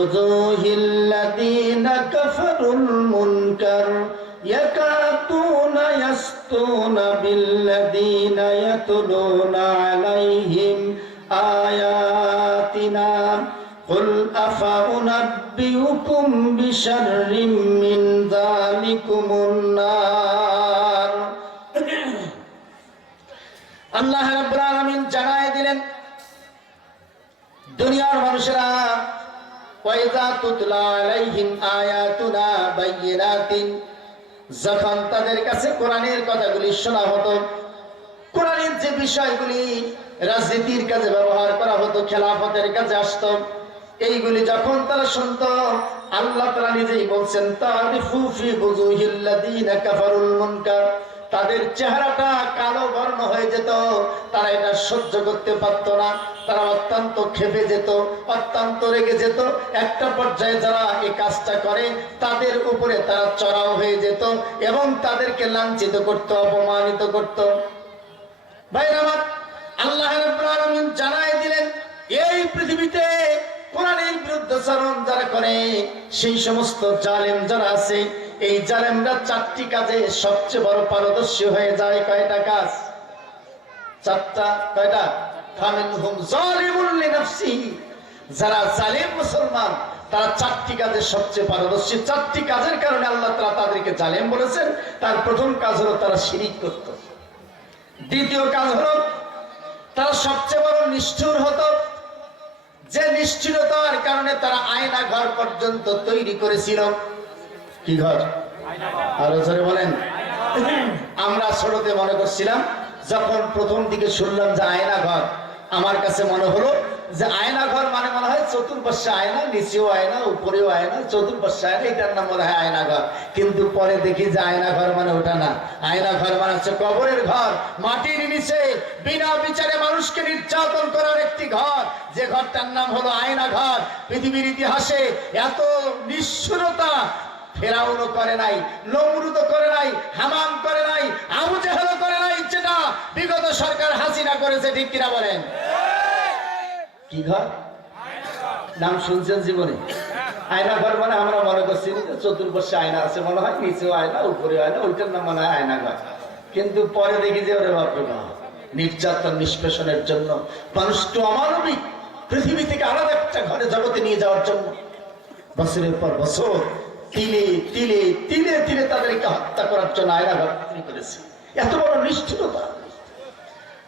wujuhilladina kafarul munkar yakatuna yastuna billadina yatluna alaihim ayatina qul afa unabbiukum bisharrin min dzalikumun nar। আল্লাহ রাব্বুল আলামিন জানায় দিলেন, দুনিয়ার মানুষেরা ওয়াইযা তুতলা আলাইহিম আয়াতুনা বাইয়িনাতিন, যখন তাদের কাছে কোরআনের কথাগুলি শোনা হতো, কোরআনের যে বিষয়গুলি রাজনীতির কাজে ব্যবহার করা হতো, খেলাফতের কাজে আসতো, এইগুলি যখন তারা শুনতো, আল্লাহ তাআলা নিজেই বলছেন তারিফু ফি বুজুহিল্লাযিনা কাফারুল মুনকার, তাদের চেহারাটা কালো বর্ণ হয়ে যেত, তারা এটা সহ্য করতে পারত না, তারা অত্যন্ত ক্ষেপে যেত, অত্যন্ত রেগে যেত। একটা পর্যায়ে যারা এই কাজটা করে তাদের উপরে তারা চড়াও হয়ে যেত এবং তাদেরকে লাঞ্ছিত করত, অপমানিত করত। ভাইরা আমার, আল্লাহ রাব্বুল আলামিন জানায় দিলেন, এই পৃথিবীতে কোরআনের বিরুদ্ধাচরণ যারা করে, সেই সমস্ত জালেম যারা আছে, এই জালেমরা চারটি কাজে সবচেয়ে বড় পারদর্শী হয়ে যায়। কয়টা কাজ? চারটা। কয়টা? ফামিনহুম যালিমুন লিনাফসিহি, যারা জালেম মুসলমান তারা চারটি কাজে সবচেয়ে পারদর্শী। চারটি কাজের কারণে আল্লাহ তাআলা তাদেরকে জালেম বলেছেন। তার প্রথম কাজ হলো তারা শিরিক করত, দ্বিতীয় কাজ হলো তারা সবচেয়ে বড় নিষ্ঠুর হতো, যে নিষ্ঠুরতার কারণে তারা আয়না ঘর পর্যন্ত তৈরি করেছিল। কি ঘর? আরো জোরে বলেন। আমরা ছোটতে মনে করছিলাম, যখন প্রথম দিকে শুনলাম যে আয়না ঘর, আমার কাছে মনে হলো যে আয়না ঘর মানে মনে হয় চতুর্পাশে আয়না, নিচেও আয়না, উপরেও আয়না, চতুর্পাশে আয়না, এটার নাম মনে হয় আয়না ঘর। কিন্তু পরে দেখি যে আয়না ঘর মানে ওটা না, আয়না ঘর মানে হচ্ছে কবরের ঘর, মাটির নিচে বিনা বিচারে মানুষকে নির্যাতন করার একটি ঘর, যে ঘরটার নাম হলো আয়না ঘর। পৃথিবীর ইতিহাসে এত নিষ্ঠুরতা ফেরাউনও করে নাই, নমরুদও করে নাই, হামান করে নাই, আবু জেহেলও করে নাই, যেটা বিগত সরকার হাসিনা করেছে। ঠিক কিনা বলেন? কি ঘর? নাম শুনছেন জীবনে? আয়না ঘর মানে আমরা মনে করছি চতুর্পাশে আয়না আছে, মনে হয় নিচেও আয়না, উপরে আয়না, ওইটার নাম মনে হয় আয়না ঘর। কিন্তু পরে দেখি যে ওরে বাপরে বাপ, নির্যাতন নিষ্পেষণের জন্য মানুষকে অমানবিক পৃথিবী থেকে আলাদা একটা ঘরে জগতে নিয়ে যাওয়ার জন্য বছরের পর বছর তিলে তিলে তিলে তিলে তাদেরকে হত্যা করার জন্য আয়না ঘর তৈরি করেছে। এত বড় নিষ্ঠুরতা,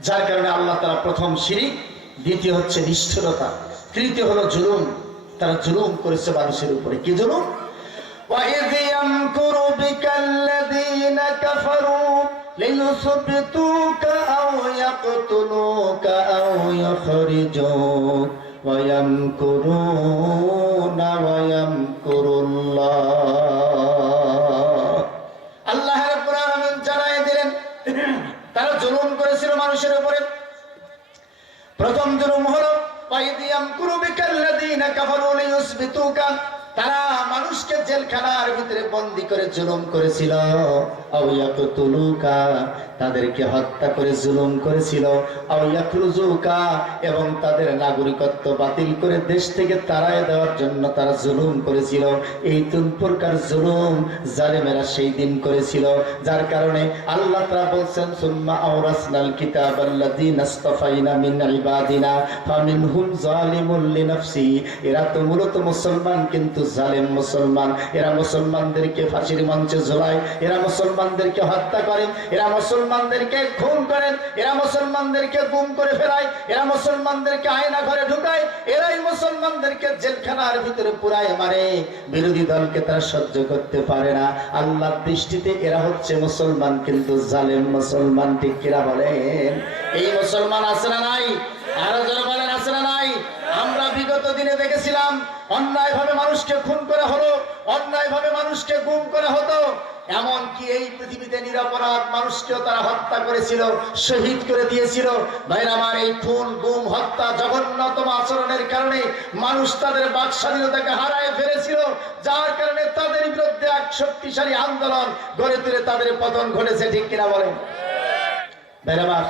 যার কারণে আল্লাহ তাআলা প্রথম শিরিক, দ্বিতীয় হচ্ছে নিষ্ঠুরতা, তৃতীয় হলো জুলুম। তারা জুলুম করেছে মানুষের উপরে। কি জুলুম? وَإِذْ يَمْكُرُ بِكَ الَّذِينَ كَفَرُوا لِيُثْبِتُوكَ أَوْ يَقْتُلُوكَ أَوْ يُخْرِجُوكَ وَيَمْكُرُونَ وَيَمْكُرُ اللَّهُ। আল্লাহ রাব্বুল আলামিন জানায় দিলেন, তারা জুলুম করেছিল মানুষের উপরে। প্রথম জুলুম হলো وَإِذْ يَمْكُرُ بِكَ الَّذِينَ كَفَرُوا لِيُثْبِتُوكَ, তারা মানুষকে জেলখানার ভিতরে বন্দী করে জুলুম করেছিল। আও ইয়াকতুলুকা, তাদেরকে হত্যা করে জুলুম করেছিল। আও ইয়াখরুজুকা, এবং তাদের নাগরিকত্ব বাতিল করে দেশ থেকে তাড়ায় দেওয়ার জন্য তারা জুলুম করেছিল। এই তিন প্রকার জুলুম জালেমেরা সেই দিন করেছিল, যার কারণে আল্লাহ তাআলা বলেন সুম্মা আওরাসনাল কিতাবাল্লাযীনা ইসতাফাইনা মিন ইবাদিনা ফামিনহুম যালিমুল লিনাফসিহি। এরা তো মূলত মুসলমান, কিন্তু জালেম মুসলমান। এরা মুসলমানদেরকে ফাঁসির মঞ্চে ঝোলায়, এরা মুসলমানদেরকে হত্যা করেন, এরা মুসলমানদেরকে খুন করেন, এরা মুসলমানদেরকে গুম করে ফেলায়, এরা মুসলমানদেরকে আয়না ঘরে ঢুকায়, এরাই মুসলমানদেরকে জেলখানার ভিতরে পুরায় মারে। বিরোধী দলকে তারা সহ্য করতে পারে না। আল্লাহর দৃষ্টিতে এরা হচ্ছে মুসলমান, কিন্তু জালেম মুসলমান। ঠিক কিনা বলেন? এই মুসলমান আছে না নাই? আরো যারা বলেন আছে না নাই? আমরা বিগত দিনে দেখেছিলাম অন্যায় ভাবে মানুষকে খুন করা হলো, অন্যায় ভাবে মানুষকে গুম করা হতো। এমনকি এই পৃথিবীতে নিরপরাধ মানুষকেও তারা হত্যা করেছিল, শহীদ করে দিয়েছিল। ভাইরা আমার, এই খুন, গুম, হত্যা, জঘন্যতম আচরণের কারণে মানুষ তাদের বাক স্বাধীনতাকে হারায় ফেলেছিল, যার কারণে তাদের বিরুদ্ধে এক শক্তিশালী আন্দোলন গড়ে তুলে তাদের পতন ঘটেছে। ঠিক কিনা বলেন? ভাইরা আমার,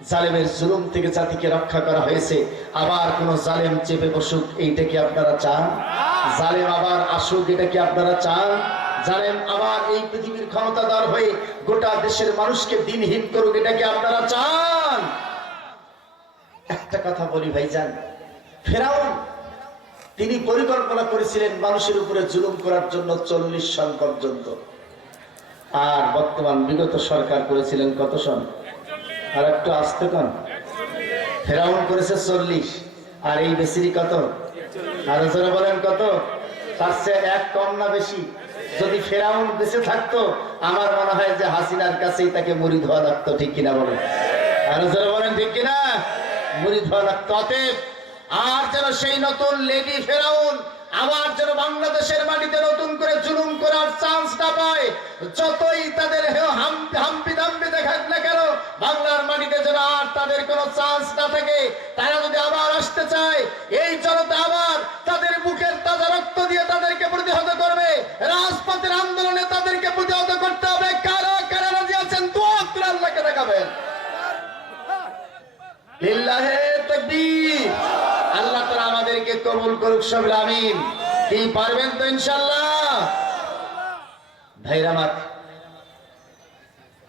জালেমের জুলুম থেকে জাতিকে রক্ষা করা হয়েছে, আবার কোন জালেম চেপে বসুক এইটা কি আপনারা চান? জালেম আবার আসুক এটা কি আপনারা চান? জালেম আবার এই পৃথিবীর ক্ষমতাধর হয়ে গোটা দেশের মানুষকে দিনহীন করুক এটা কি আপনারা চান? একটা কথা বলি ভাইজান, ফেরাউন তিনি পরিকল্পনা করেছিলেন মানুষের উপরে জুলুম করার জন্য 40 সন পর্যন্ত, আর বর্তমান বিগত সরকার করেছিলেন কত সন? আর একটু আসতে কন। ফেরাউন করেছে 40, আর এই বেশি কত? আরো জোরে বলেন কত? তার চেয়ে এক কম না বেশি? যদি ফেরাউন বেঁচে থাকতো আমার মনে হয় যে হাসিনার কাছেই তাকে মুড়ি ধোয়া লাগতো, ঠিক কিনা বলেন? আরো জোরে বলেন ঠিক কিনা? মুড়ি ধোয়া লাগতো। অতএব আর যেন সেই নতুন লেডি ফেরাউন আবার যেন বাংলাদেশের মাটিতে নতুন করে জুলুম করার চান্স না পায়, যতই তাদের হাম্পি দাম্পি দেখাক না কেন, বাংলার মাটিতে যেন আর তাদের কোনো চান্স না থাকে। তারা যদি আবার আসতে চায়, এই জনতা আবার তাদের বুকের তাজা রক্ত দিয়ে তাদেরকে প্রতিহত করবে, রাজপথের আন্দোলনে তাদেরকে প্রতিহত করতে হবে। কারা কারা রাজি আছেন দোয়া করে আল্লাহকে দেখাবেন। লিল্লাহে তাকবীর। আল্লাহ তাআলা আমাদেরকে কবুল করুক, সবাই আমিন। কি পারবেন তো ইনশাআল্লাহ? ভাইরা আমার,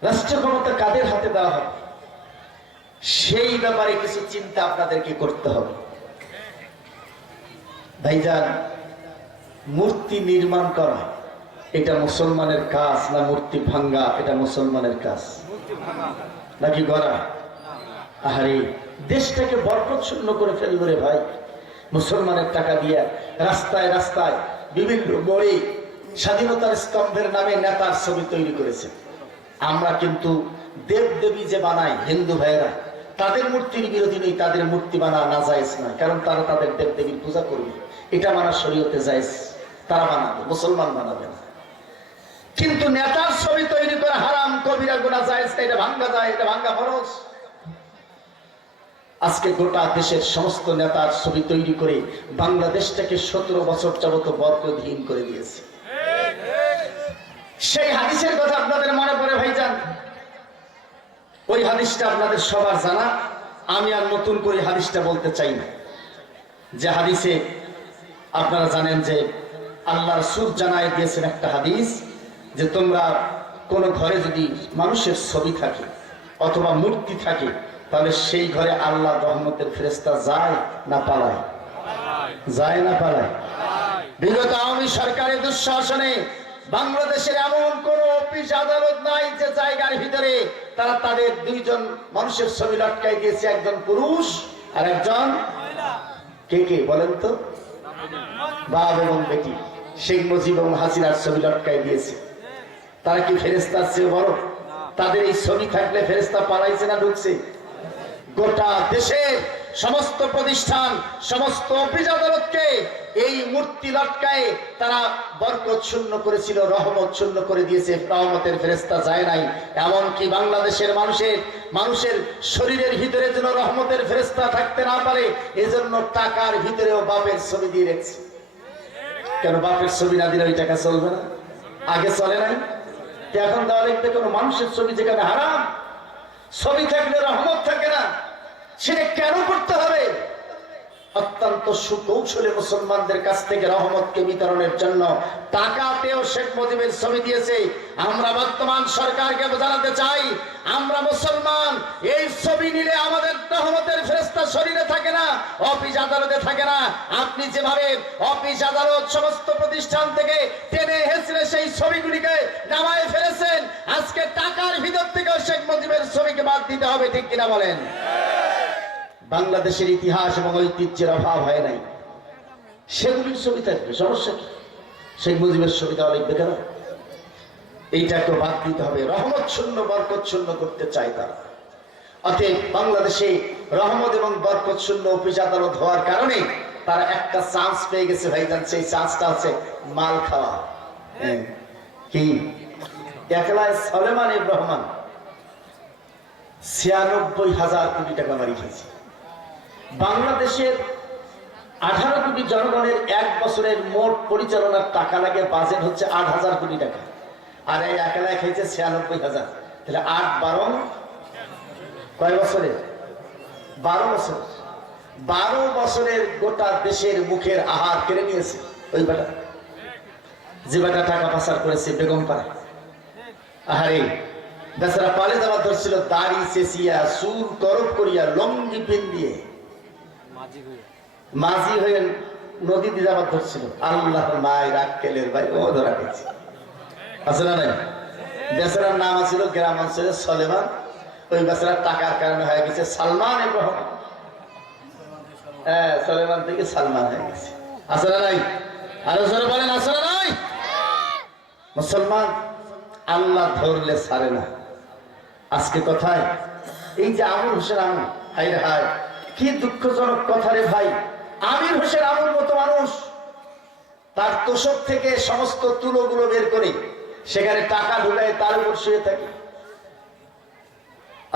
রাষ্ট্র ক্ষমতা কাদের হাতে দেওয়া হবে সেই ব্যাপারে কিছু চিন্তা আপনাদেরকে করতে হবে। ভাইজান, মূর্তি নির্মাণ করা এটা মুসলমানের কাজ না মূর্তি ভাঙ্গা এটা মুসলমানের কাজ? নাকি গড়া? আরে দেশটাকে বরকতশূন্য করে ফেললো রে ভাই। মুসলমানের টাকা দিয়ে রাস্তায় রাস্তায় বিভিন্ন বড়ি স্বাধীনতার স্তম্ভের নামে নেতার ছবি তৈরি করেছে। আমরা কিন্তু দেব দেবী যে বানাই হিন্দু ভাইয়েরা, তাদের মূর্তির বিরোধী নেই, তাদের মূর্তি বানা নাজায়েজ নয়, কারণ তারা তাদের দেব দেবীর পূজা করবে, এটা মানা শরীয়তে জায়েজ, তারা বানাবে, মুসলমান বানাবে না। কিন্তু নেতার ছবি তৈরি করা হারাম, কবিরা গুনাহ, জায়েজ না, এটা ভাঙ্গা যায়, এটা ভাঙ্গা ফরজ। আজকে গোটা দেশের সমস্ত নেতার ছবি তৈরি করে বাংলাদেশটাকে 17 বছর যাবত বরকতহীন করে দিয়েছে। সেই হাদিসের কথা আপনাদের মনে পড়ে ভাইজান? ওই হাদিসটা আপনাদের সবার জানা, আমি আর নতুন করে হাদিসটা বলতে চাই না। যে হাদিসে আপনারা জানেন যে আল্লাহ রাসূল জানায় দিয়েছেন একটা হাদিস, যে তোমরা কোন ঘরে যদি মানুষের ছবি থাকে অথবা মূর্তি থাকে, তাহলে সেই ঘরে আল্লাহ রহমতের ফেরেশতা যায় না পালায়? যায় না পালায়? বিগত আওয়ামী সরকারের দুঃশাসনে বাংলাদেশের এমন কোন অফিস আদালত নাই যে জায়গার ভিতরে তারা তাদের দুইজন মানুষের ছবি লটকাই দিয়েছে, একজন পুরুষ আর একজন কে কে বলেন তো? বাপ এবং বেটি, শেখ মুজিব এবং হাসিনার ছবি লটকাই দিয়েছে। তারা কি ফেরেশতার চেয়ে বড়? তাদের এই ছবি থাকলে ফেরেশতা পালাইছে না ঢুকছে? গোটা দেশের সমস্ত প্রতিষ্ঠান, সমস্ত অফিস আদালতকে এই মূর্তি লটকায় তারা বরকত শূন্য করেছিল, রহমত শূন্য করে দিয়েছে। রহমতের ফেরেশতা যায় নাই। এমনকি বাংলাদেশের মানুষের শরীরের ভিতরে যেন রহমতের ফেরেশতা থাকতে না পারে, এজন্য টাকার ভিতরেও বাপের ছবি দিয়ে রেখেছে। কেন বাপের ছবি না দিলে ওই টাকা চলবে না? আগে চলে নাই, এখন দেওয়া লিখবে কোন মানুষের ছবি যেখানে হারাম, ছবি থাকলে রহমত থাকে না, সেটা কেন করতে হবে? অত্যন্ত সুকৌশলে মুসলমানদের কাছ থেকে রহমতকে বিতরণের জন্য টাকাতেও শেখ মুজিবের ছবি দিয়েছে। আমরা বর্তমান সরকারকে জানাতে চাই, আমরা মুসলমান, এই ছবি নিলে আমাদের রহমতের ফেরেশতা শরীরে থাকে না, অফিস আদালতে থাকে না। আপনি যেভাবে অফিস আদালত সমস্ত প্রতিষ্ঠান থেকে টেনে হেঁচড়ে সেই ছবিগুলিকে নামায় ফেলেছেন, আজকে টাকার ভিতর থেকেও শেখ মুজিবের ছবিকে বাদ দিতে হবে, ঠিক কিনা বলেন? বাংলাদেশের ইতিহাস এবং ঐতিহ্যের অভাব হয় নাই, সেগুলির ছবি থাকবে, সমস্যা কি? শেখ মুজিবের ছবি দেওয়া লিখবে কেন? এইটাকে বাদ দিতে হবে। রহমত শূন্য, বরকত শূন্য করতে চায় তারা। অতএব বাংলাদেশে রহমত এবং বরকত শূন্য অফিস আদালত হওয়ার কারণে তারা একটা চান্স পেয়ে গেছে ভাইজান, সেই চান্সটা হচ্ছে মাল খাওয়া। কি একলায় সলেমান রহমান 96,000 কোটি টাকা মারি খেয়েছে। বাংলাদেশের 18 কোটি জনগণের এক বছরের মোট পরিচালনার টাকা লাগে, বাজেট হচ্ছে 8,000 কোটি টাকা, আর এই একলায় খেয়েছে 96,000। তাহলে 8 12 কয় বছরের? 12 বছর। 12 বছরের গোটা দেশের মুখের আহার কেড়ে নিয়েছে ওই বেটা, যে বেটা টাকা পাচার করেছে বেগম পাড়া। আহারে বেচারা পালে যাওয়া ধরছিল, দাড়ি চেঁচিয়া চুল তরফ করিয়া লঙ্গি পিন দিয়ে মাঝি হয়ে নদীতে যাবার ধরছিল। আল্লাহ মায়ের আক্কেলের ভাই ও ধরা গেছে, আছে না নাই? বেচারার নাম ছিল গ্রাম অঞ্চলে সলেমান। ওই বেচারার টাকার কারণে হয়ে গেছে সালমান ইব্রাহিম। হ্যাঁ, সলেমান থেকে সালমান হয়ে গেছে, আছে না নাই? আরো জোরে বলেন, আছে না নাই? মুসলমান আল্লাহ ধরলে ছাড়ে না। আজকে কথায় এই যে আমির হোসেন আমু, হাই রে হাই, কি দুঃখজনক কথা রে ভাই। আমির হোসেন আমুর মতো মানুষ তার তোষক থেকে সমস্ত তুলোগুলো বের করে সেখানে টাকা ঢুকায় তার উপর শুয়ে থাকে।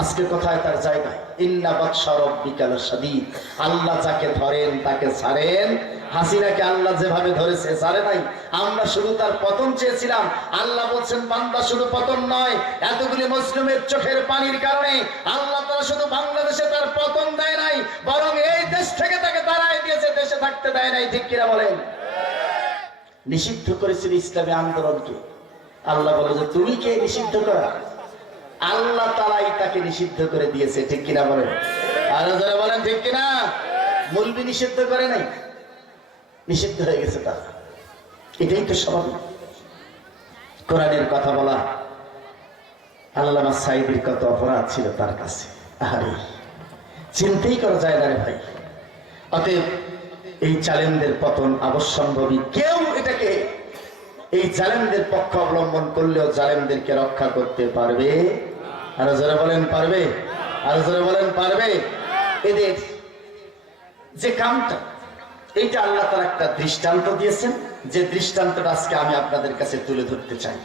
আজকে কোথায় তার জায়গা? ইন্না বাদশা রাব্বিকা লাশাদীদ। আল্লাহ যাকে ধরেন তাকে ছাড়েন। হাসিনাকে আল্লাহ যেভাবে ধরেছে ছাড়ে নাই। আমরা শুধু তার পতন চেয়েছিলাম। আল্লাহ বলছেন বান্দা শুধু পতন নয়, এতগুলি মুসলিমের চোখের পানির কারণে আল্লাহ তাআলা শুধু বাংলাদেশে তার পতন দেয় নাই, বরং এই দেশ থেকে তাকে তাড়াই দিয়েছে, দেশে থাকতে দেয় নাই। ঠিক কিনা বলেন? নিষিদ্ধ করেছিল ইসলামী আন্দোলনকে। আল্লাহ বলে যে তুমি কে নিষিদ্ধ করা? আল্লাহ তাআলাই তাকে নিষিদ্ধ করে দিয়েছে। ঠিক কিনা বলেন? আর যারা বলেন ঠিক কিনা? মৌলবি নিষিদ্ধ করে নাই, নিষিদ্ধ হয়ে গেছে তার। এটাই তো স্বাভাবিক। কোরআনের কথা বলা আল্লামা সাঈদীর কত অপরাধ ছিল তার কাছে, আরে চিন্তাই করা যায় না রে ভাই। অতএব এই জালেমদের পতন অবশ্যম্ভাবী। কেউ এটাকে এই জালেমদের পক্ষ অবলম্বন করলেও জালেমদেরকে রক্ষা করতে পারবে? আরো যারা বলেন পারবে? আরো যারা বলেন পারবে? এদের যে কামটা, এইটা আল্লাহ তাআলা একটা দৃষ্টান্ত দিয়েছেন, যে দৃষ্টান্তটা আজকে আমি আপনাদের কাছে তুলে ধরতে চাই।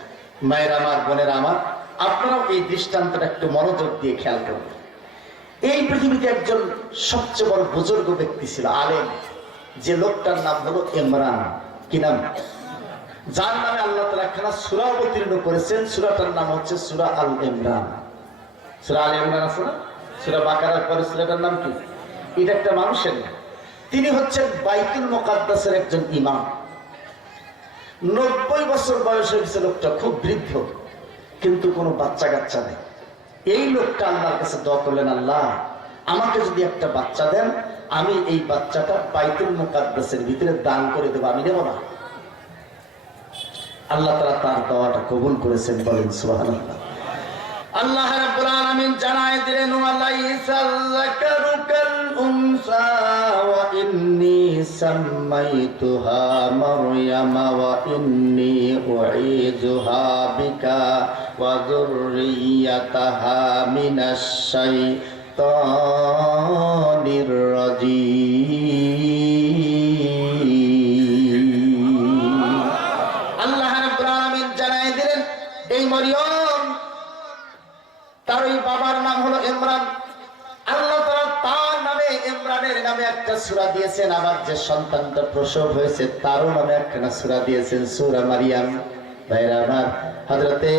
মায়ের আমার, বোনের আমার, আপনারাও এই দৃষ্টান্তটা একটু মনোযোগ দিয়ে খেয়াল করবেন। এই পৃথিবীতে একজন সবচেয়ে বড় বুজুর্গ ব্যক্তি ছিল, আলেম, যে লোকটার নাম হলো ইমরান। কি নাম? যার নামে আল্লাহ তাআলা একখানা সূরা অবতীর্ণ করেছেন। সূরাটার নাম হচ্ছে সূরা আল ইমরান। সূরা আল ইমরান আছে না? সূরা বাকারার পরে সূরাটার নাম কি? এটা একটা মানুষের নাম। তিনি হচ্ছেন বাইতুল মুকাদ্দাসের একজন ইমাম। 90 বছর বয়স হয়ে গেছে লোকটা, খুব বৃদ্ধ, কিন্তু কোনো বাচ্চা কাচ্চা নেই। এই লোকটা আল্লাহর কাছে দোয়া করলেন, আল্লাহ আমাকে যদি একটা বাচ্চা দেন, আমি এই বাচ্চাটা বাইতুল মুকাদ্দাসের ভিতরে দান করে দেবো, আমি নেব না। আল্লাহ তাআলা তার দোয়াটা কবুল করেছেন, বলেন সুবহানাল্লাহ। আল্লাহ রাব্বুল আলামিন জানায় দিলেন, ওয়ালাইসাল যাকারু কাল উনসা ওয়া ইন্নী সাম্মাইতুহা মারইয়ামা ওয়া ইন্নী উঈযুহা বিকা ওয়া যুররিয়াতাহা মিনাশ শাইতানির রাজীম। আল্লাহ রাব্বুল আলামিন জানায় দিলেন, এই মরিয়ম, তার ওই বাবার নাম হলো ইমরান। আল্লাহ তাআলা তার নামে, ইমরানের নামে একটা সূরা দিয়েছেন। আবার যে সন্তানটা প্রসব হয়েছে তারও নামে একটা সূরা দিয়েছেন, সূরা মারিয়াম। ভাইরা আমার, হযরতে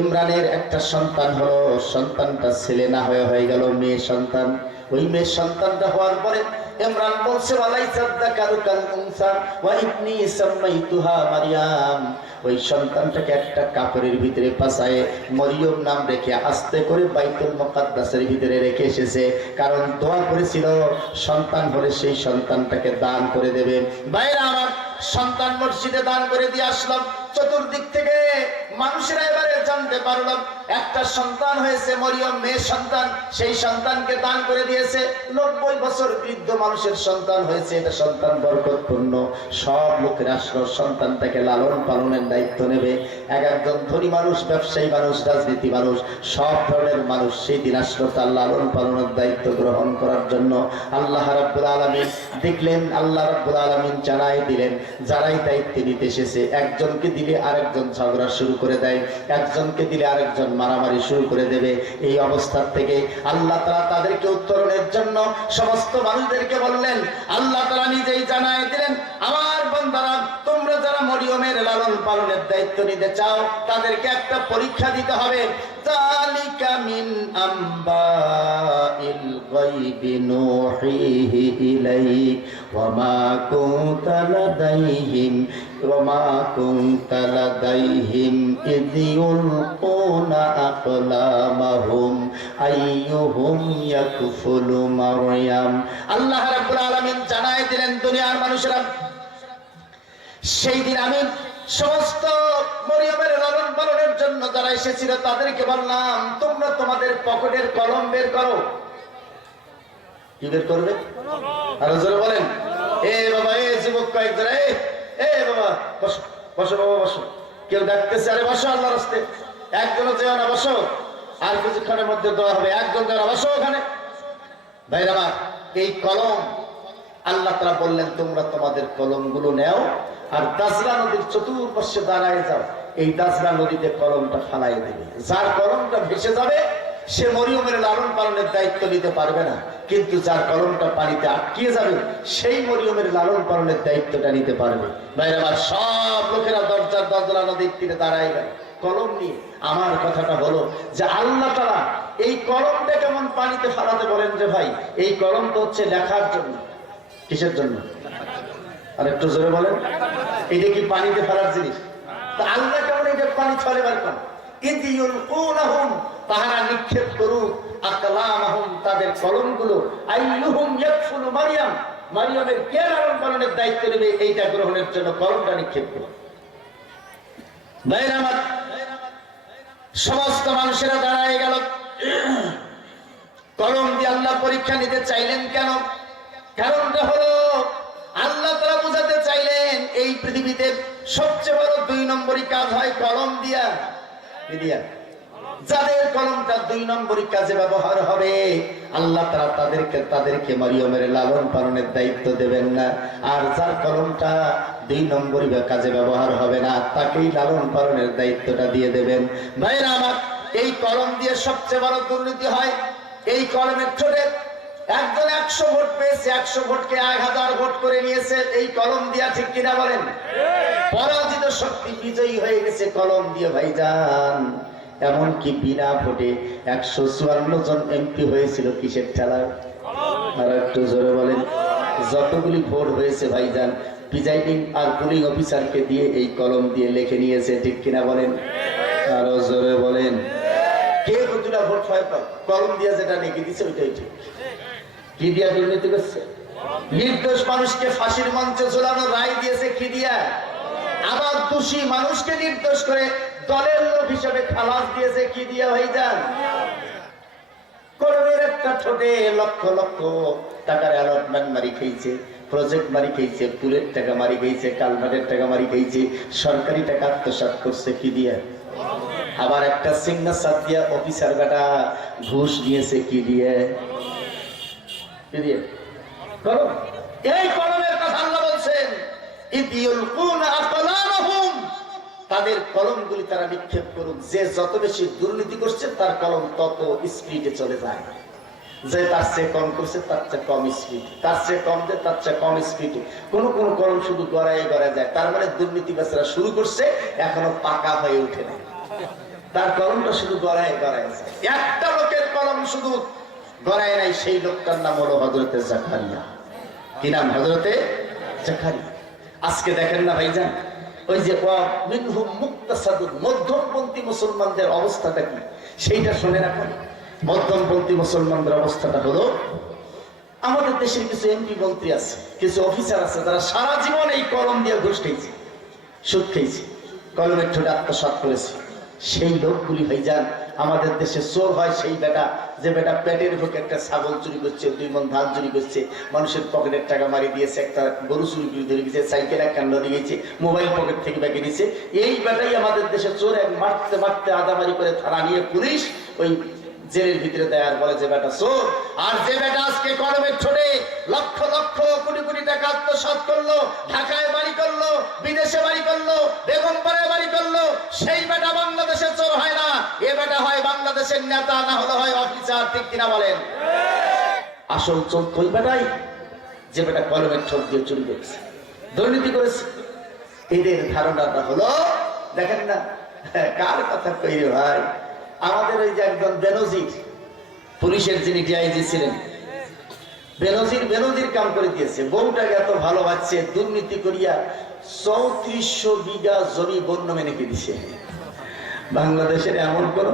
ইমরানের একটা সন্তান হলো, সন্তানটা ছেলে না হয়ে গেল মেয়ে সন্তান। ওই মেয়ে সন্তানটা হওয়ার পরে ইমরান বলছে, ওয়ালাইসাদ যাকারু কাল উনসা ওয়া ইন্নী সাম্মাইতুহা মারিয়াম। ওই সন্তানটাকে একটা কাপড়ের ভিতরে পাছায় মরিয়ম নাম রেখে আস্তে করে বাইতুল মুকাদ্দাসের ভিতরে রেখে এসেছে, কারণ দোয়া করেছিল সন্তান হলে সেই সন্তানটাকে দান করে দেবে। ভাইরা আমার, সন্তান মসজিদে দান করে দিয়ে আসলাম। চতুর্দিক থেকে মানুষেরা এবারে জানতে পারলাম একটা সন্তান হয়েছে, মরিয়ম মেয়ে সন্তান, সেই সন্তানকে দান করে দিয়েছে। 90 বছর বৃদ্ধ মানুষের সন্তান হয়েছে, এটা সন্তান বরকতপূর্ণ। সব লোকের আসলো সন্তানটাকে লালন পালনের দায়িত্ব নেবে। একজন ধনী মানুষ, ব্যবসায়ী মানুষ, রাজনীতি মানুষ, সব ধরনের মানুষ সেই দিন আসলো তার লালন পালনের দায়িত্ব গ্রহণ করার জন্য। আল্লাহ রাব্বুল আলামিন দেখলেন, আল্লাহ রাব্বুল আলামিন জানাই দিলেন, যারাই দায়িত্ব নিতে এসেছে, একজনকে দিলে আরেকজন ঝগড়া শুরু করে দেয়, একজনকে দিলে আরেকজন মারামারি শুরু করে দেবে। এই অবস্থা থেকে আল্লাহ তাআলা তাদেরকে উত্তরণের জন্য সমস্ত মানুষদেরকে বললেন। আল্লাহ তাআলা নিজেই জানাই দিলেন, আমার বান্দারা, তোমরা যারা মরিয়মের লালন পালনের দায়িত্ব নিতে চাও, তাদেরকে একটা পরীক্ষা দিতে হবে। যালিকা মিন আম্বা بنوحيه إليك وما كنت لديهم إذ يلقون أقلامهم أيهم يكفل مريم আল্লাহ রাব্বুল আলামিন জানাই দিলেন দুনিয়ার মানুষেরা সেই দিন আমি সমস্ত মরিয়মের লালন পালনের জন্য যারা এসেছিল তাদেরকে বললাম তোমরা তোমাদের পকেটের কলম বের করো। কি বের করবে? আরো জোরে বলেন। এ বাবা, এ যুবক কয়েকজন, এ বাবা বসো, বসো বাবা বসো। কেউ ডাকতেছে, আরে বসো আল্লাহর রাস্তায়। একজনও যেও না, বসো। আর কিছুক্ষণের মধ্যে দেওয়া হবে, একজন যেও না, বসো ওখানে। ভাইরা আমার, এই কলম আল্লাহ তাআলা বললেন তোমরা তোমাদের কলমগুলো নেও আর দাজলা নদীর চতুর্পাশে দাঁড়ায় যাও। এই দাজলা নদীতে কলমটা ফালাই দেবে। যার কলমটা ভেসে যাবে সে মরিয়মের লালন পালনের দায়িত্ব নিতে পারবে না, কিন্তু যার কলমটা পানিতে আটকিয়ে যাবে সেই মরিয়মের লালন পালনের দায়িত্বটা নিতে পারবে। ভাইরা আমার, সব লোকেরা দরজার দাজলা নদীর তীরে দাঁড়ায় গেল কলম নিয়ে। আমার কথাটা হলো যে আল্লাহ তাআলা এই কলমটা কেমন পানিতে ফালাতে বলেন যে ভাই, এই কলম তো হচ্ছে লেখার জন্য। কিসের জন্য? আর একটু জোরে বলেন। এটা কি পানিতে ফেলার জিনিস? তা আল্লাহ কেমন এটা পানি ছড়ে বার করেন? ইদিয়ুলকুনাহুম, তাহারা নিক্ষেপ করুক আকলামাহুম, তাদের কলমগুলো, আইয়ুহুম ইয়াকফুলু মারইয়াম, মারইয়ামের কে লালন পালনের দায়িত্ব নেবে এইটা গ্রহণের জন্য কলমটা নিক্ষেপ করুক। ভাইরা আমার, সমস্ত মানুষেরা দাঁড়ায় গেল। কলম দিয়ে আল্লাহ পরীক্ষা নিতে চাইলেন কেন? কারণটা হলো আল্লাহ তাআলা বোঝাতে চাইলেন এই পৃথিবীতে সবচেয়ে বড় 2 নম্বরই কাজ হয় কলম দিয়া। কি দিয়া? যাদের কলমটা 2 নম্বরই কাজে ব্যবহার হবে আল্লাহ তাআলা তাদেরকে মরিয়মের লালন পালনের দায়িত্ব দেবেন না। আর যার কলমটা 2 নম্বরই কাজে ব্যবহার হবে না তাকেই লালন পালনের দায়িত্বটা দিয়ে দেবেন। ভাইরা আমার, এই কলম দিয়ে সবচেয়ে বড় দুর্নীতি হয়। এই কলমের ঠোঁটে একজন 100 ভোট পেয়েছে, 100 ভোটকে 1000 ভোট করে নিয়েছে এই কলম দিয়া। ঠিক কিনা বলেন? পরাজিত শক্তি বিজয়ী হয়ে গেছে কলম দিয়ে। ভাইজান, এমনকি বিনা ভোটে 154 জন এমপি হয়েছিল কিসের ঠেলায়? আর একটু জোরে বলেন। যতগুলি ভোট হয়েছে ভাইজান প্রিজাইডিং আর পুলিং অফিসারকে দিয়ে এই কলম দিয়ে লিখে নিয়েছে। ঠিক কিনা বলেন? আরো জোরে বলেন। কে কতটা ভোট হয় কলম দিয়া যেটা লিখে দিচ্ছে ওইটাই ঠিক। কি দিয়া দুর্নীতি করছে? নির্দোষ মানুষকে ফাঁসির মঞ্চে ঝোলানোর রায় দিয়েছে কি দিয়া? আবার দোষী মানুষকে নির্দোষ করে দলের লোক হিসেবে খালাস দিয়েছে কি দিয়া? ভাইজান, কলমের একটা ঠোঁটে লক্ষ লক্ষ টাকার অ্যালটমেন্ট মারি খেয়েছে, প্রজেক্ট মারি খেয়েছে, পুলের টাকা মারি খেয়েছে, কালভার্টের টাকা মারি খেয়েছে, সরকারি টাকা আত্মসাৎ করছে কি দিয়া? আবার একটা সিগনেচার দিয়া অফিসার বেটা ঘুষ নিয়েছে কি দিয়ে? কি দিয়ে? কলম। এই কলমের কথা আল্লাহ বলছেন ইদিয়ুলকুনা আকলামাহুম, তাদের কলমগুলি তারা নিক্ষেপ করুক। যে যত বেশি দুর্নীতি করছে তার কলম তত স্পিডে চলে যায়। যে তার চেয়ে কম করছে তার চেয়ে কম স্পিড, তার চেয়ে কম দেয় তার চেয়ে কম স্পিডে। কোন কোন কলম শুধু গড়ায় গড়ায় যায়। তার মানে দুর্নীতি বেচারা শুরু করছে, এখনো পাকা হয়ে ওঠে না। তার কলমটা শুধু গড়ায় গড়ায় যায়। একটা লোকের কলম শুধু গড়ায় নাই, সেই লোকটার নাম হলো হযরতে জাকারিয়া। কি নাম? হযরতে জাকারিয়া। আজকে দেখেন না ভাইজান, ওই যে মিনহুম মুক্তাসাদুন, মধ্যমপন্থী মুসলমানদের অবস্থাটা কি সেইটা শুনে রাখুন। মধ্যমপন্থী মুসলমানদের অবস্থাটা হলো, আমাদের দেশের কিছু এমপি মন্ত্রী আছে, কিছু অফিসার আছে যারা সারা জীবন এই কলম দিয়ে ঘুষ খেয়েছে, সুদ খেয়েছে, কলমের ঠোঁটে আত্মসাৎ করেছে। সেই লোকগুলি ভাইজান আমাদের দেশে চোর হয় সেই বেটা, যে বেটা পেটের ভোকে একটা ছাগল চুরি করছে, 2 মণ ধান চুরি করছে, মানুষের পকেটের টাকা মারি দিয়েছে, একটা গরু চুরি করে ধরে গেছে, সাইকেল এক কান্ড নিয়ে গেছে, মোবাইল পকেট থেকে ব্যাগে নিয়েছে। এই বেটাই আমাদের দেশে চোর। এক মারতে মারতে আদামারি করে থানা নিয়ে পুলিশ ওই জেলের ভিতরে দেয় আর বলে যে বেটা চোর। আর যে বেটা আজকে কলমের ঠোঁটে লক্ষ লক্ষ কোটি কোটি টাকা আত্মসাৎ করলো, ঢাকায় বাড়ি করলো, বিদেশে বাড়ি করলো, বেগমপাড়ায় বাড়ি করলো, সেই বেটা বাংলাদেশের চোর হয় না। এ বেটা হয় বাংলাদেশের নেতা, না হলে হয় অফিসার। ঠিক কিনা বলেন? আসল চোর ওই বেটাই যে বেটা কলমের ঠোঁট দিয়ে চুরি করেছে, দুর্নীতি করেছে। এদের ধারণাটা হলো, দেখেন না কার কথা কই ভাই, আমাদের ওই যে একজন বেনজির পুলিশের যিনি ডিআইজি ছিলেন, বেনজির কাম করে দিয়েছে। বউটাকে এত ভালোবাসছে, দুর্নীতি করিয়া 3400 বিঘা জমি বন্য মেনে দিছে। বাংলাদেশের এমন কোন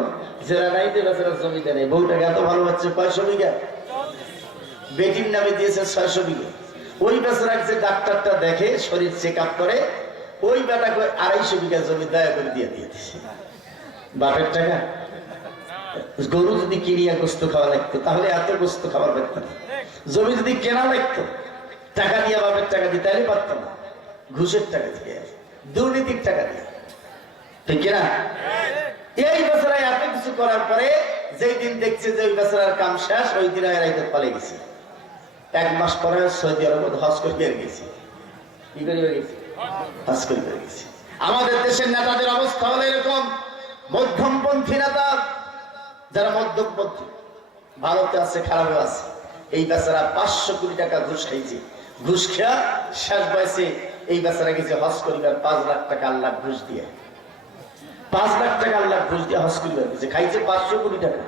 জেলা নাই যে বেচারা জমিতে নেই। বউটাকে এত ভালোবাসছে, 500 বিঘা, বেটির নামে দিয়েছে 600 বিঘা। ওই বেচারা যে ডাক্তারটা দেখে, শরীর চেক আপ করে, ওই বেটাকে 250 বিঘা জমি দয়া করে দিয়ে দিয়েছে। বাপের টাকা। গরু যদি কিনিয়া গোস্ত খাওয়া লাগতো তাহলে এত গোস্ত খাবার পারত না। জমি যদি কেনা লাগতো টাকা দিয়ে, বাপের টাকা দিয়ে, তাহলে পারত না। ঘুষের টাকা দিয়ে, দুর্নীতির টাকা দিয়ে, ঠিক কিনা? এই বেচারা এত কিছু করার পরে যেই দিন দেখছে যে ওই বেচারার কাম শেষ, ওই দিন রাইতে পালে গেছে। 1 মাস পরে সৌদি আরব হজ করে গেছি। কি করে গেছি? হজ করে গেছি। আমাদের দেশের নেতাদের অবস্থা হলো এরকম। মধ্যমপন্থী নেতা, যারা মধ্যমপন্থী, ভারতে আছে, খারাপও আছে। এই বেচারা 500 কোটি টাকা ঘুষ খাইছে। ঘুষ খেয়া শেষ বয়সে এই বেচারা গেছে হজ করিবার 5 লাখ টাকা আল্লাহ ঘুষ দিয়ে, 5 লাখ টাকা আল্লাহ ঘুষ দিয়ে হজ করিবার গেছে। খাইছে 500 কোটি টাকা।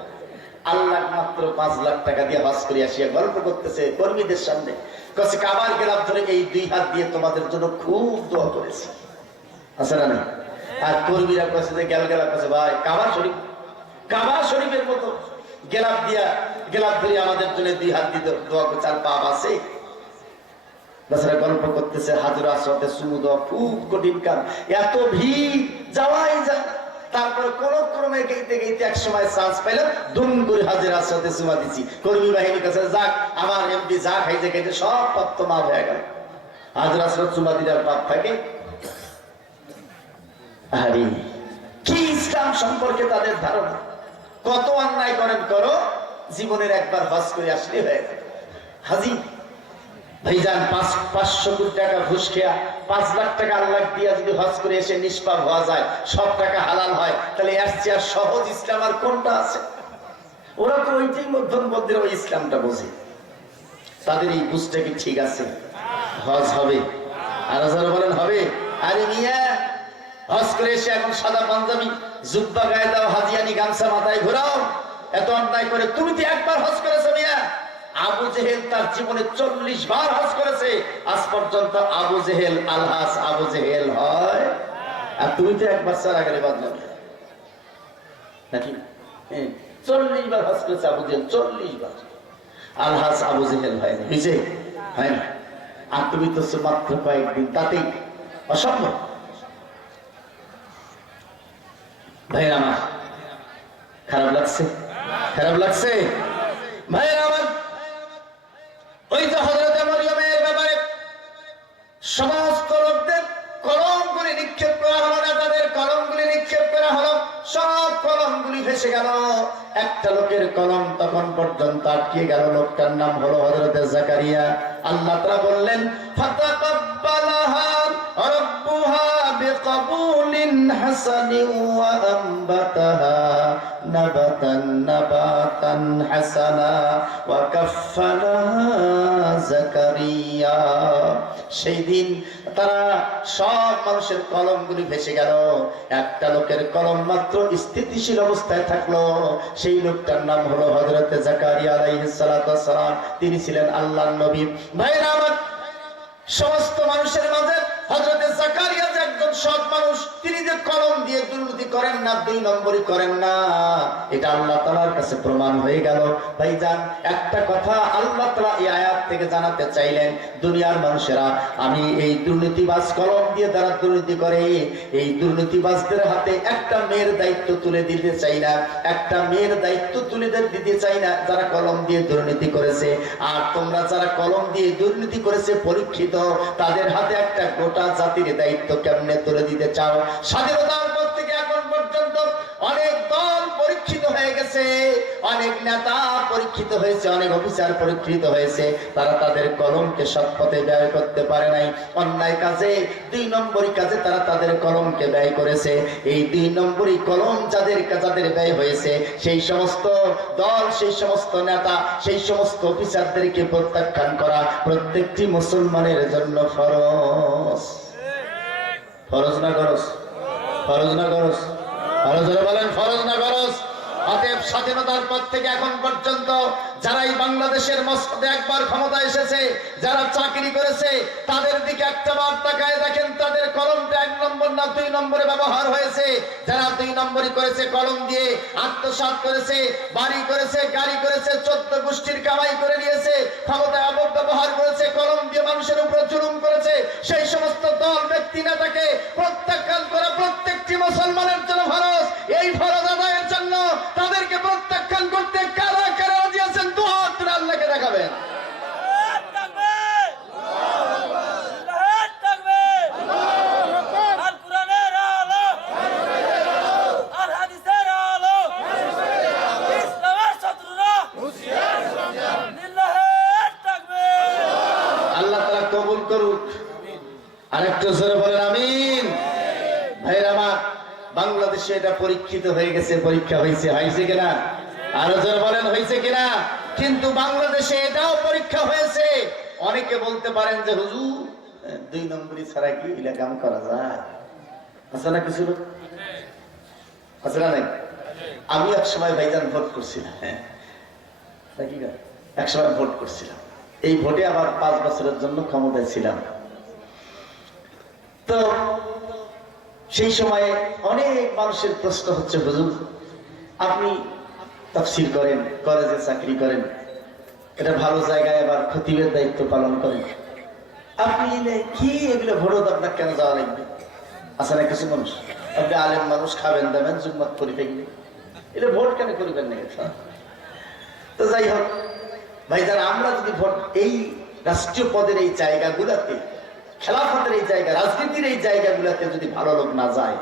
আল্লাহ মাত্র 5 লাখ টাকা দিয়ে হজ করে আসিয়া গল্প করতেছে কর্মীদের সামনে, কাছে কাবার গেলাম ধরে এই 2 হাত দিয়ে তোমাদের জন্য খুব দোয়া করেছি, আছে না? আর কর্মীরা কাছে যে গেলা কাছে, ভাই কাবা শরীফের মতো গেলাপ ধরে আমাদের জন্য 2 হাত দিয়ে দোয়া করছে, আর পাপ আছে? বেচারা গল্প করতেছে, হাজরা আসতে চুমু দেওয়া খুব কঠিন কাজ, এত ভিড় যাওয়াই যায়। তারপরে কোন ক্রমে গেইতে এক সময় চান্স পাইলাম, দুম করে হাজরা আসতে চুমা দিচ্ছি। কর্মী বাহিনীর কাছে যাক, আমার এমপি যা খাইতে সব পাপ তো মাফ হয়ে গেল। হাজরা আসতে চুমা দিলে পাপ থাকে? আরে কি ইসলাম সম্পর্কে তাদের ধারণা! কত অন্যায় করেন করো, জীবনের একবার হজ করে আসলে হয়ে যাবে। হাজি ভাইজান 500 কোটি টাকা ঘুষ খেয়া 5 লাখ টাকা আল্লাহ দিয়া যদি হজ করে এসে নিষ্পাপ হওয়া যায়, সব টাকা হালাল হয়, তাহলে এর চেয়ে সহজ ইসলাম আর কোনটা আছে? ওরা তো ওইটাই মধ্যমপন্থীরা ওই ইসলামটা বোঝে। তাদের এই বুঝটা কি ঠিক আছে? হজ হবে? আর যারা বলেন হবে, আরে মিয়া হজ করে এসে এখন সাদা পাঞ্জাবি জুব্বা গায়ে দাও, হাজিয়ানি গামছা মাথায় ঘোরাও, এত অন্যায় করে। তুমি তো একবার হজ করেছো মিয়া। আবু জেহেল তার জীবনে 40 বার হজ করেছে, আজ পর্যন্ত আবু জেহেল আলহাস আবু জেহেল হয়? আর তুমি তো একবার সারা গেলে বাদলাম নাকি? 40 বার হজ করেছে আবু জেহেল, 40 বার। আলহাস আবু জেহেল হয় না, বুঝে হয় না। আর তুমি তো মাত্র কয়েকদিন, তাতেই অসম্ভব। ভাইরা আমার খারাপ লাগছে, খারাপ লাগছে ভাইরা আমার। ওই যে হযরত মরিয়মের ব্যাপারে সমস্ত লোকদের কলমগুলি নিক্ষেপ করা হলো, নেতাদের কলমগুলি নিক্ষেপ করা হলো, সব কলমগুলি ভেসে গেল। একটা লোকের কলম তখন পর্যন্ত আটকে গেল, লোকটার নাম হলো হযরত জাকারিয়া। আল্লাহ তাআলা বললেন, ফাতাকাব্বালাহা রাব্বুহা বিকাবুলিন হাসানিন ওয়া আনবাতাহা নাবাতান হাসানা ওয়া কাফফালাহা জাকারিয়া। সেই দিন তারা সব মানুষের কলমগুলি ভেসে গেল, একটা লোকের কলম মাত্র স্থিতিশীল অবস্থায় থাকলো। সেই লোকটার নাম হলো হযরত জাকারিয়া আলাইহিস সালাতু ওয়াস সালাম। তিনি ছিলেন আল্লাহর নবী। ভাইরা আমার, সমস্ত মানুষের মাঝে হযরত জাকারিয়া যে একজন সৎ মানুষ, তিনি যে কলম দিয়ে দুর্নীতি করেন না, 2 নম্বরই করেন না, এটা আল্লাহ তাআলার কাছে প্রমাণ হয়ে গেল। ভাইজান, একটা কথা আল্লাহ তাআলা এই আয়াত থেকে জানাতে চাইলেন, দুনিয়ার মানুষেরা, আমি এই দুর্নীতিবাজ কলম দিয়ে যারা দুর্নীতি করে, এই দুর্নীতিবাজদের হাতে একটা মেয়ের দায়িত্ব তুলে দিতে চাই না, একটা মেয়ের দায়িত্ব তুলে দিতে চাই না যারা কলম দিয়ে দুর্নীতি করেছে। আর তোমরা যারা কলম দিয়ে দুর্নীতি করেছে পরীক্ষিত, তাদের হাতে একটা গোটা জাতির দায়িত্ব কেমনে তুলে দিতে চাও? স্বাধীনতার পর থেকে এখন পর্যন্ত অনেক দল পরীক্ষিত হয়ে গেছে, অনেক নেতা পরীক্ষিত হয়েছে, অনেক অফিসার পরীক্ষিত হয়েছে, তারা তাদের কলমকে সৎ পথে ব্যয় করতে পারে নাই। অন্যায় কাজে, 2 নম্বরই কাজে তারা তাদের কলমকে ব্যয় করেছে। এই 2 নম্বরই কলম যাদের ব্যয় হয়েছে, সেই সমস্ত দল, সেই সমস্ত নেতা, সেই সমস্ত অফিসারদেরকে প্রত্যাখ্যান করা প্রত্যেকটি মুসলমানের জন্য ফরজ। ফরজ না গরজ? ফরজ না গরজ? আরো জোরে বলেন, ফরজ না গরজ? অতএব স্বাধীনতার পর থেকে এখন পর্যন্ত যারাই বাংলাদেশের মসনদে একবার ক্ষমতা এসেছে, যারা চাকরি করেছে, তাদের দিকে একটা বার তাকায় দেখেন তাদের কলমটা 1 নম্বর না 2 নম্বরে ব্যবহার হয়েছে। যারা 2 নম্বরই করেছে, কলম দিয়ে আত্মসাৎ করেছে, বাড়ি করেছে, গাড়ি করেছে, 14 গোষ্ঠীর কামাই করে নিয়েছে, ক্ষমতায় অপব্যবহার করেছে, কলম দিয়ে মানুষের উপর জুলুম করেছে, সেই সমস্ত দল ব্যক্তি নেতাকে প্রত্যাখ্যান করা প্রত্যেকটি মুসলমানের জন্য ফরজ। এই ফরজ আদায়ের জন্য তাদেরকে প্রত্যাখ্যান করতে কারা কারা রাজি আছেন? দুহাত তুলে আল্লাহকে দেখাবেন। আল্লাহ তাআলা কবুল করুক। আরেকটু জোরে বলেন আমিন। ভাইরা আমার, বাংলাদেশে এটা পরীক্ষিত হয়ে গেছে, পরীক্ষা হয়েছে কিনা? আরো জোরে বলেন হয়েছে কিনা? কিন্তু বাংলাদেশে এটাও পরীক্ষা হয়েছে। অনেকে বলতে পারেন যে হুজুর 2 নম্বরই ছাড়া কি ইলাকাম করা যায়? আছে না কিছু লোক? আছে না নাই? আমি এক সময় ভাইজান ভোট করছিলাম, হ্যাঁ নাকি না, এক সময় ভোট করছিলাম। এই ভোটে আবার 5 বছরের জন্য ক্ষমতায় ছিলাম। তো সেই সময়ে অনেক মানুষের প্রশ্ন হচ্ছে, হুজুর আপনি তাফসীর করেন, কলেজে চাকরি করেন, এটা ভালো জায়গায় আবার খতিবের দায়িত্ব পালন করেন, আপনি কি এগুলো ভোট আপনার কেন যাওয়া লাগবে? আছে না কিছু মানুষ, আপনি আলেম মানুষ, খাবেন দাবেন, জুম্মাত পরীক্ষা গেলে এটা ভোট কেন করিবেন না? তো যাই হোক ভাইজান, আমরা যদি ভোট এই রাষ্ট্রীয় পদের এই জায়গাগুলোতে, খেলাফতের এই জায়গা, রাজনীতির এই জায়গাগুলোতে যদি ভালো লোক না যায়,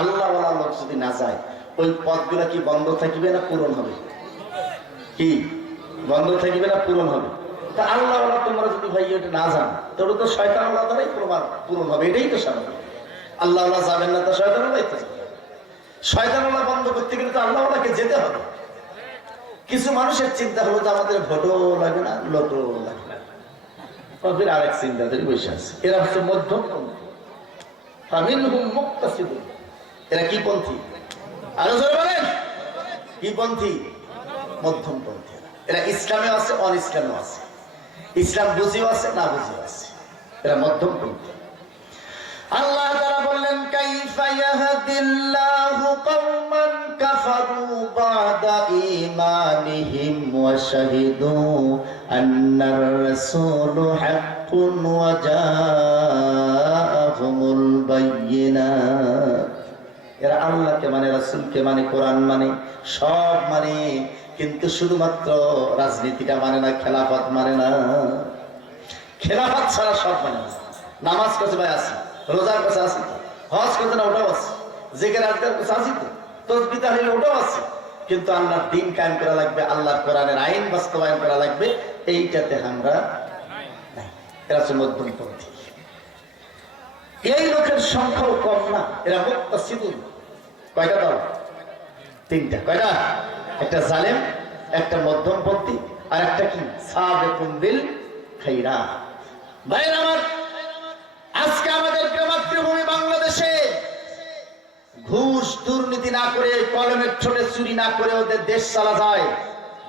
আল্লাহওয়ালা লোক যদি না যায়, ওই পদগুলা কি বন্ধ থাকিবে না পূরণ হবে? কি বন্ধ থাকিবে না পূরণ হবে? তা আল্লাহওয়ালা তোমরা যদি ভাই এটা না যান, তোরা তো শয়তানওয়ালা দ্বারাই পূরণ হবে, এটাই তো স্বাভাবিক। আল্লাহওয়ালা যাবেন না তো শয়তানওয়ালাই তো যাবে। শয়তানওয়ালা বন্ধ করতে গেলে তো আল্লাহওয়ালাকে যেতে হবে। কিছু মানুষের চিন্তা হলো যে আমাদের ভোটও লাগে না, লোটও লাগে না, তাদের আরেক চিন্তা ধরে বসে আছে। এরা হচ্ছে মধ্যমপন্থী। ফামিনহুম মুকতাসিদুন। এরা কি পন্থী? আরো জোরে বলেন, কি পন্থী? মধ্যমপন্থী। এরা ইসলামে আছে, অন ইসলামেও আছে, ইসলাম বুঝিও আছে, না বুঝিও আছে, এরা মধ্যমপন্থী। আল্লাহ তাআলা বললেন, কাইফা ইয়াহদিল্লাহু কওমান কাফারু বাদা ঈমানিহিম ওয়া শাহিদু আন্নার রাসূলু হাক্কুন ওয়া জাআহুমুল বায়্যিনাত। এরা আল্লাহকে মানে, রাসূলকে মানে, কোরআন মানে, সব মানে, কিন্তু শুধুমাত্র রাজনীতিটা মানে না, খেলাফত মানে না। খেলাফত ছাড়া সব মানে না। নামাজ কাছে ভাই আছে, রোজার কাছে আছে, হজ করতে না ওটাও আছে, জিকির আজকার কাছে আছে, তো তাসবিহ তাহলিল ওটাও আছে, কিন্তু আল্লাহর দ্বীন কায়েম করা লাগবে, আল্লাহর কোরআনের আইন বাস্তবায়ন করা লাগবে, এইটাতে আমরা নাই। এরা হচ্ছে মধ্যমপন্থী। এই লোকের সংখ্যাও কম না, এরা মুক্তাসিদুন। কয়টা দল? 3টা। কয়টা? একটা জালেম, একটা মধ্যমপন্থী, আর একটা কি সাবিকুন বিল খায়রাত। ভাইরা আমার, আজকে আমাদের মাতৃভূমি বাংলাদেশে ঘুষ দুর্নীতি না করে, কলমের ঠোঁটে চুরি না করে ওদের দেশ চালা যায়।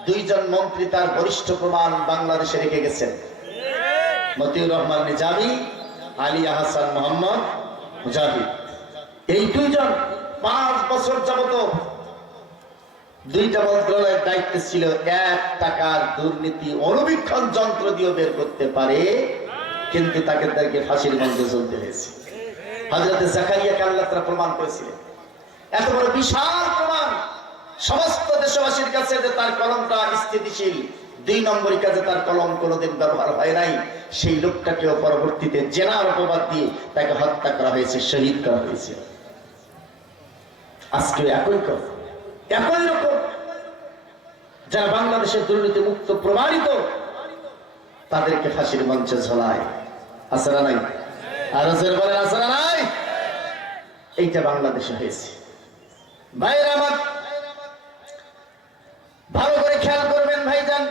2 জন মন্ত্রী তার বরিষ্ঠ প্রমাণ বাংলাদেশে রেখে গেছেন, মতিউর রহমান নিজামী, আলী আহসান মোহাম্মদ মুজাহিদ। এই 2 জন 5 বছর যাবত 2টা মন্ত্রণালয়ের দায়িত্বে ছিল। 1 টাকার দুর্নীতি অনুবীক্ষণ যন্ত্র দিয়ে বের করতে পারে, কিন্তু তাদেরকে ফাঁসির মঞ্চে চলতে হয়েছে। হযরত জাকারিয়াকে আল্লাহ তাআলা প্রমাণ করেছিলেন, এত বড় বিশাল প্রমাণ সমস্ত দেশবাসীর কাছে যে তার কলমটা স্থিতিশীল। 2 নম্বরী কাজে তার কলম কোনোদিন ব্যবহার হয় নাই। সেই লোকটাকেও পরবর্তীতে জেনার অপবাদ দিয়ে তাকে হত্যা করা হয়েছে, শহীদ করা হয়েছে। আজকে একই কথা, একই রকম যারা বাংলাদেশের দুর্নীতি মুক্ত প্রমাণিত, তাদেরকে ফাঁসির মঞ্চে ঝোলায়। আছে না নাই? আর বলেন আছে না নাই? এইটা বাংলাদেশে হয়েছে। ভাইরা আমার, ভালো করে খেয়াল করবেন ভাইজান।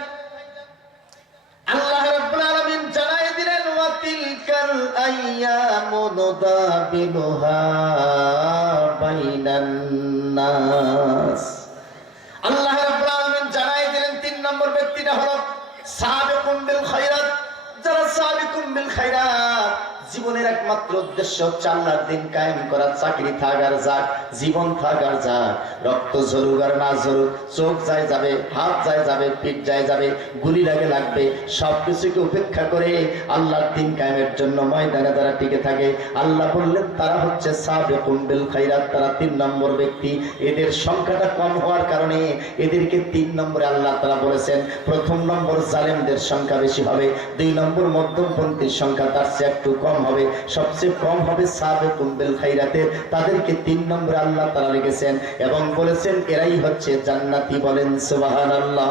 আল্লাহ রাব্বুল আলামিন জানাই দিলেন, ওয়া তিলকাল আইয়ামু নুদাবিলুহা বাইনান নাস। এরা হলো সাবিকুম বিল খায়রাত, যারা সাবিকুম বিল খায়রাত জীবনের একমাত্র উদ্দেশ্য হচ্ছে আল্লাহর দিন কায়েম করা। চাকরি থাক আর যাক, জীবন থাক আর যাক, রক্ত ঝরুক আর না ঝরুক, চোখ যায় যাবে, হাত যায় যাবে, পিঠ যায় যাবে, গুলি লাগে লাগবে, সবকিছুকে উপেক্ষা করে আল্লাহর দিন কায়েমের জন্য ময়দানে যারা টিকে থাকে, আল্লাহ বললেন তারা হচ্ছে সাবিকুম বিল খায়রাত, তারা 3 নম্বর ব্যক্তি। এদের সংখ্যাটা কম হওয়ার কারণে এদেরকে 3 নম্বরে আল্লাহ তাআলা বলেছেন। প্রথম নম্বর জালেমদের সংখ্যা বেশি হবে, 2 নম্বর মধ্যমপন্থীর সংখ্যা তার চেয়ে একটু কম হবে, সবচেয়ে কম হবে সাবিকুম বিল খায়রাতের, তাদেরকে 3 নম্বরে আল্লাহ তাআলা লিখেছেন এবং বলেছেন এরাই হচ্ছে জান্নাতি। বলেন সুবহানাল্লাহ।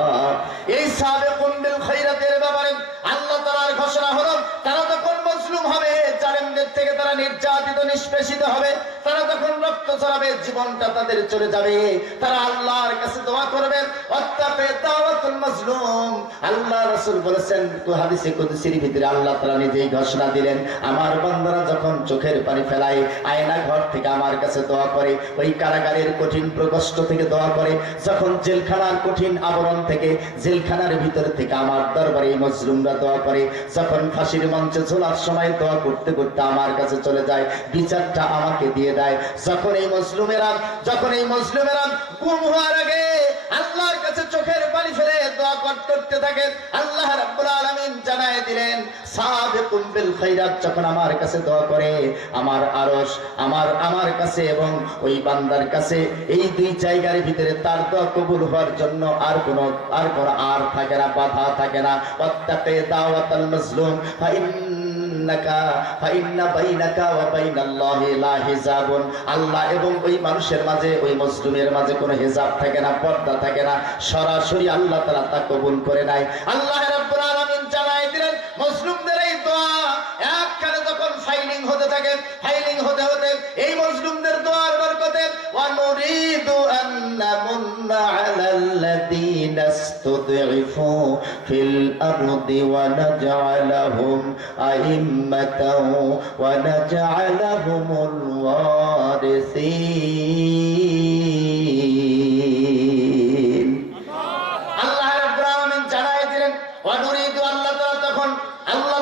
এই সাবিকুম বিল খায়রাতের ব্যাপারে আল্লাহ তাআলার ঘোষণা হলো তারা যখন মজলুম হবে, জালেমদের থেকে তারা নির্যাতিত নিষ্পেষিত হবে, তারা যখন রক্ত ঝরাবে, জীবনটা তাদের চলে যাবে, তারা আল্লাহর কাছে দোয়া করবে। ওয়াত্তাকি দাওয়াতুল মাজলুম, আল্লাহ রাসূল বলেছেন হাদিসে কুদসির ভিতরে আল্লাহ তাআলা নিজেই ঘোষণা দিলেন, আমার বান্দারা যখন চোখের পানি ফেলায়, আয়না ঘর থেকে আমার কাছে দোয়া করে, ওই কারাগারের কঠিন প্রকষ্ট থেকে দোয়া করে, যখন জেলখানার কঠিন আবরণ থেকে, জেলখানার ভিতর থেকে আমার দরবারে এই মজলুমরা দোয়া করে, যখন ফাঁসির মঞ্চে ঝোলার সময় দোয়া করতে করতে আমার কাছে চলে যায়, বিচারটা আমাকে দিয়ে দেয়। যখন এই মজলুমেরা গুম হওয়ার আগে আল্লাহর কাছে চোখের পানি ফেলে দোয়া করতে থাকে, আল্লাহ রাব্বুল আলামিন জানায় দিলেন সাবিকুম বিল খায়রাত যখন আমার কাছে দোয়া করে, আমার আরশ আমার কাছে এবং ওই বান্দার কাছে, এই 2 জায়গার ভিতরে তার দোয়া কবুল হওয়ার জন্য আর কোনো থাকে না, বাধা থাকে না। ওয়াত্তাকি দাওয়াতাল মাজলুম ফাইন্না বাইনাকা ওয়া বাইনাল্লাহি লা হিজাবুন, আল্লাহ এবং ওই মানুষের মাঝে, ওই মুসলিমের মাঝে কোনো হিজাব থাকে না, পর্দা থাকে না, সরাসরি আল্লাহ তাআলা তা কবুল করে নেয়। আল্লাহ রাব্বুল আলামিন জানায় দিলেন মুসলিমদের এই দোয়া একখানে যখন ফাইলিং হতে থাকে, ফাইলিং হতে হতে এই মুসলিমদের দোয়ার বরকতে ওয়া নুরিদু আন নামুন্না আলাল্লাযীনা ইসতুদঈফু ফিল আরদি ওয়া নাজআলাহুম আইম্মাতাও ওয়া নাজআলাহুমুল ওয়ারিসিন। আল্লাহ রাব্বুল আলামিন জানায় দিলেন ওয়া নুরিদু, আল্লাহ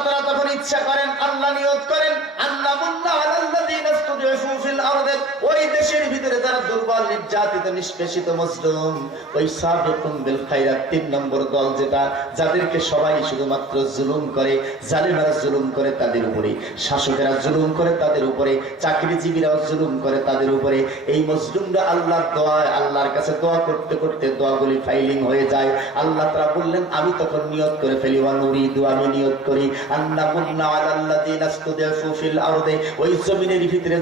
তাআলা তখন ইচ্ছা করেন, আল্লাহ নিয়ত করেন, আন্নামুন্না আলাল্লাযীনা ইসতুদঈফু ফিল আরদি, ওই দেশের ভিতরে যারা দুর্বল, নির্যাতিত, নিষ্পেষিত মজলুম, ওই সাবিকুম বিল খায়রাত 3 নম্বর দল, যেটা যাদেরকে সবাই শুধুমাত্র জুলুম করে, জালেমেরা জুলুম করে তাদের উপরে, শাসকেরা জুলুম করে তাদের উপরে, চাকরিজীবীরাও জুলুম করে তাদের উপরে, এই মজলুমরা আল্লাহর দোয়ায়, আল্লাহর কাছে দোয়া করতে করতে দোয়াগুলি ফাইলিং হয়ে যায়। আল্লাহ তাআলা বললেন আমি তখন নিয়ত করে ফেলি, ওয়া নুরিদু, আমি নিয়ত করি, আন্নামুন্না আলাল্লাযীনা ইসতুদঈফু ফিল আরদি, ওই জমিনের ভিতরে